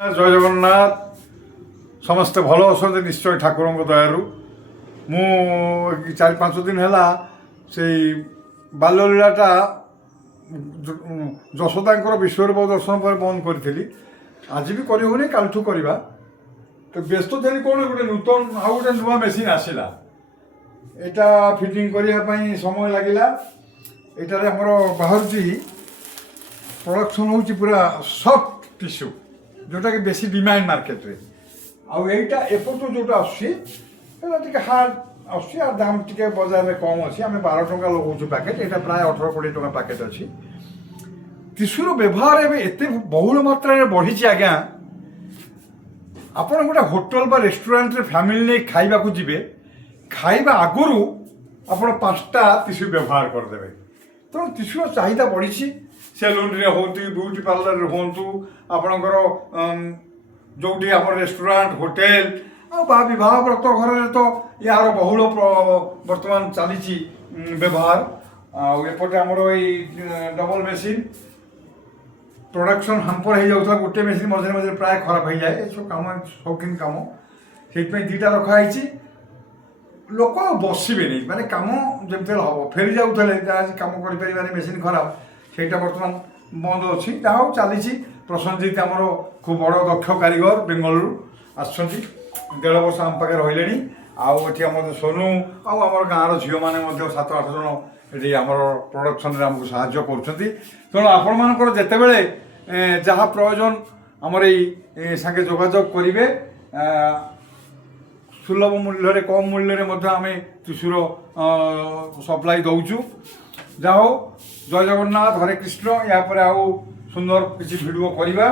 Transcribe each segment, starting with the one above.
जय जगन्नाथ समस्ते भल अच्छा निश्चय ठाकुर दयारू मु 4-5 दिन है से बाल्यलीलाटा जशोदा विश्वरूप दर्शन पर बंद करी आज भी करनी कालठू करवा तो व्यस्त थी कौन गोटे नूतन आउ गोटे नुआ मेसीन आसला यहाँ फिटिंग करने समय लगिला एटार आमर बाहर प्रोडक्शन हो पूरा सफ्ट टिश्यू जोटा कि बेसी डिमांड मार्केट रे आउ एटा एपटू जोटा आसुची हार्ड आसुची और दाम टिके बाजार में कम अच्छी आम 12 टंका लगाऊँ पैकेट यहाँ प्राय 18-20 टंका पैकेट अच्छी टिश्यूर व्यवहार एत बहुल मात्रा में बढ़ी आज्ञा आपड़ गोटे होटेल बा रेस्टोरेंट फैमिली नहीं खाइबा को जिबे खाइबा आगुरु आपण 5टा टिश्यू व्यवहार करदे तेणु टिश्यूर चाहिदा बढ़ी सेलून रे होती ब्यूटी पार्लर रे होंतु आपणकर जोटी आम रेस्टोरेंट होटेल विवाह व्रत घर तो यार बहुल बर्तमान चली व्यवहार आउटे आमर ये डबल मेसीन प्रोडक्शन हाम्पर हो जाता गोटे मेसीन मझे मझे प्राय खराब हो जाए सब कम शौकीन कम से 2टा रखाई लोक बसबे नहीं माने कम जमी हम फेरी जाऊे कम कर मेसीन खराब सेटा बर्तमान बंद अच्छी जहाँ चली प्रसन्नजित आमर खूब बड़ दक्ष कारीगर बेंगलुरु आसुँच 1.5 वर्ष आम पाखे रही आम सोनू आमर गाँव झील मैंने 7-8 जन ये आमर प्रोडक्शन आमको साहाय्य करूँ आपण मानकर जितेबले जहाँ प्रयोजन आमर ये सांगे जोगाजोग करेंगे सुलभ मूल्य कम मूल्य आम टिश्यूर सप्लाई दौचु जा हो जय जगन्नाथ हरे कृष्ण या पर आउ सुंदर किसी भिडियो करवा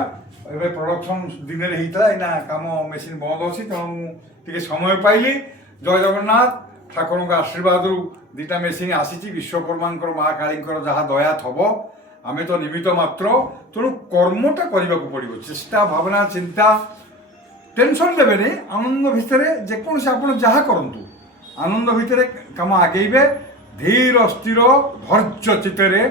ए प्रोडक्शन दिन में होता है ना काम मेसीन बंद अच्छी तेणु समय पाइली जय जगन्नाथ ठाकुर का आशीर्वाद 2टा मेसीन आसी विश्वकर्मा माँ काली जहाँ दया थब आम तो निमित्त मात्र तेणु कर्मटा करने को पड़ो चेष्टा भावना चिंता टेंशन देवे नहीं आनंद भितर जेकोसी आप जहाँ करूँ आनंद भितर कम आगेबे धीर स्थिर धैर्य चित्तरे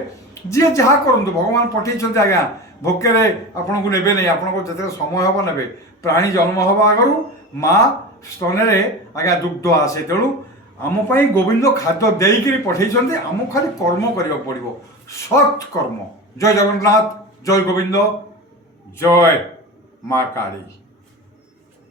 जी जहाँ करूँ भगवान पठे आज्ञा भोके आपन को नेबे नहीं आपन जो समय हम ने प्राणी जन्म हवा आगु माँ स्तन आज्ञा दुग्ध आसे तेणु आमपाई गोविंद खाद्य देकर पठे आम खाली कर्म करने पड़ो सत् कर्म जय जगन्नाथ जय गोविंद जय माँ काली।